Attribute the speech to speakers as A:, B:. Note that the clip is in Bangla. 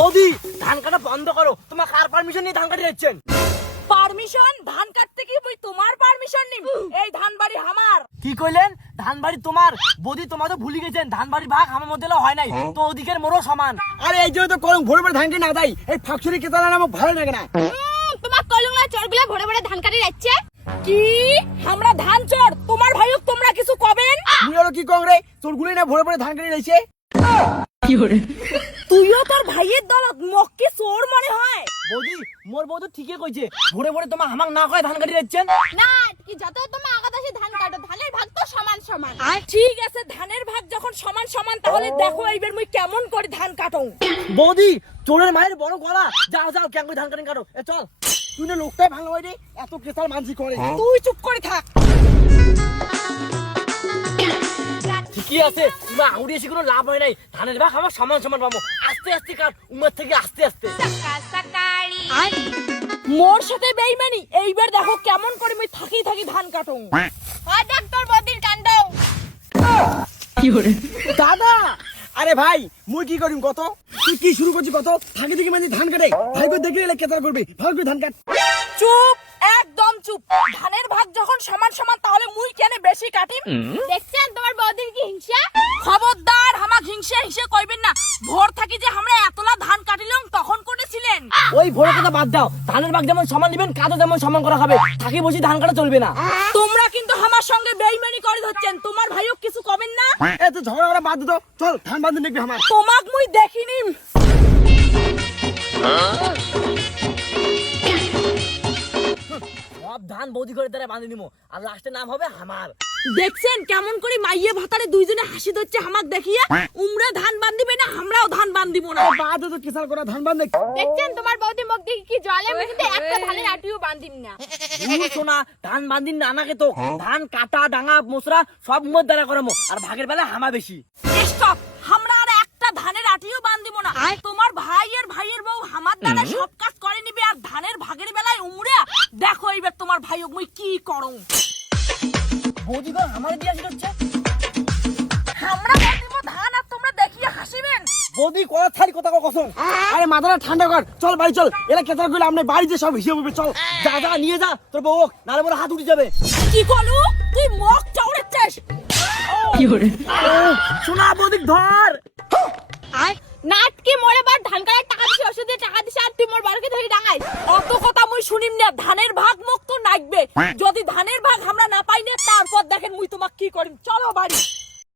A: বৌদি ধান কাটা বন্ধ করো। তোমার কার পারমিশন নিয়ে ধান কাটি যাচ্ছেন?
B: পারমিশন? ধান কাটতে কি বই তোমার পারমিশন নিব এই ধান বাড়ি আমার।
A: কি কইলেন? ধান বাড়ি তোমার। বৌদি তোমার তো ভুলে গেছেন ধান বাড়ির ভাগ আমার মধ্যে হয় নাই। তো ওদিকের মোরও সমান।
C: আরে এই জন্য তো কলম ভরে ভরে ধান কেটে না দেয়। এই কেতালা আমার ভালো লাগে না।
D: তোমার কলুঙ্গা চোরগুলা ভরে ভরে ধান কাটি যাচ্ছে?
B: কি? আমরা ধান চোর? তোমার ভাইও তোমরা কিছু কবেন?
C: আরও কি কম রে? তোর না ভরে ভরে ধান কেটে রয়েছে
B: তুইও তোর ভাইয়ের দল মক্কে চোর মনে হয়।
A: বৌদি মোর বৌদি ঠিকই কইছে ভোরে ভোরে তোমার আমাক না কয় ধান কাটি যাচ্ছেন?
D: না কি যত তোমার আগাদাসে ধান কাটো ধানের ভাগ তো সমান সমান।
B: ঠিক আছে ধানের ভাগ যখন সমান সমান তাহলে দেখো এইবার মুই কেমন করে ধান কাটো
A: বৌদি চোরের মায়ের বড় গলা। যাও যাও কেন ধান কাটিং কাটো। এ চল।
C: তুই না লোকটাই ভালো হয় রে এত কেতাল মানসি করে।
B: তুই চুপ করে থাক।
A: ঠিকই আছে? উমা আউড়ি এসে কোনো লাভ হয় নাই। ধানের ভাগ আমার সমান সমান পাবো। আস্তে আস্তে কাট উমার থেকে আস্তে আস্তে।
B: মোর সাথে বেইমানি। এইবার দেখো কেমন করে মুই থাকি থাকি ধান কাটো
D: হয় দেখ তোর বদির কাণ্ড
C: দাদা! আরে ভাই মুই কি করিম কত? তুই কি শুরু করছিস কত? থাকি থাকি মানে ধান কাটে। ভাই করে দেখলে এলে কেতাল করবি। ভালো করে ধান কাট।
B: চুপ একদম চুপ। ধানের ভাগ যখন সমান সমান তাহলে মুই কেন বেশি কাটিম?
D: দেখছেন তোমার বদির কি হিংসা?
B: খবরদার হামাক হিংসে হিংসে কইবেন না। ভোর থাকি যে আমরা এতলা ধান কাটিলাম তখন করেছিলেন
A: ওই ভোরের কথা বাদ দাও। ধানের ভাগ যেমন সমান দিবেন কাজও যেমন সমান করা হবে। থাকি বসে ধান কাটা চলবে না।
B: তোমরা কিন্তু আমার সঙ্গে বেইমানি করে ধরছেন। তোমার ভাইও কিছু কবেন না?
C: এ তো ঝগড়া করা বাদ দিত চল ধান বান্ধব দেখবি আমার।
B: তোমাক মুই দেখিনি।
A: সব ধান বৌদি করে দ্বারা বাঁধে নিবো আর লাস্টে নাম হবে আমার
B: দেখছেন কেমন করে মাইয়ে ভাতারে দুইজনে হাসি ধরছে হামাক দেখিয়া? উমরা ধান বান্ধিবে না আমরাও ধান বান্ধিব না।
C: বাদ তো কেতাল করা ধান বান্ধব
D: দেখছেন তোমার বদি মুখ দেখি কি জলে কিন্তু একটা ধানের আটিও বান্ধিম না।
A: শোনা ধান বান্ধিন নানাকে তো। ধান কাটা ডাঙা মোসরা সব মোর দ্বারা করামো। আর ভাগের বেলা হামা বেশি।
B: স্টপ! আমরা আর একটা ধানের আটিও বান্ধিব না। তোমার ভাই আর ভাইয়ের বউ হামার দ্বারা সব কাজ করে নিবে আর ধানের ভাগের বেলায় উমরে? দেখো এইবার তোমার ভাই মুই কি করো
A: বৌদি আমার দিয়ে হচ্ছে।
B: আমরা ধান আর তোমরা দেখিয়ে হাসিবেন।
C: বৌদি কত ছাড়ি কথা কসম। আরে মাথাটা ঠান্ডা কর। চল বাড়ি চল। এরা কেতাল করলে আমরা বাড়িতে সব হিসেবে হবে চল।
A: যা যা নিয়ে যা। তোর বউ নালে বড় হাত উঠে যাবে।
B: কি করলু তুই মগ চাউড়েছিস
A: শোনা বৌদি ধর।
D: আর নাটকে মরে বার ধান টাকা দিছে ওষুধ দিয়ে টাকা দিছে আর তুই মোর বড়কে ধরে ডাঙাই
B: অত কথা মুই শুনিম না ধানের ভাগ মুক্ত নাইবে নাকবে যদি ধানের ভাগ আমরা না পাই না তারপর দেখেন মুই তোমাক কি করিম। চলো বাড়ি।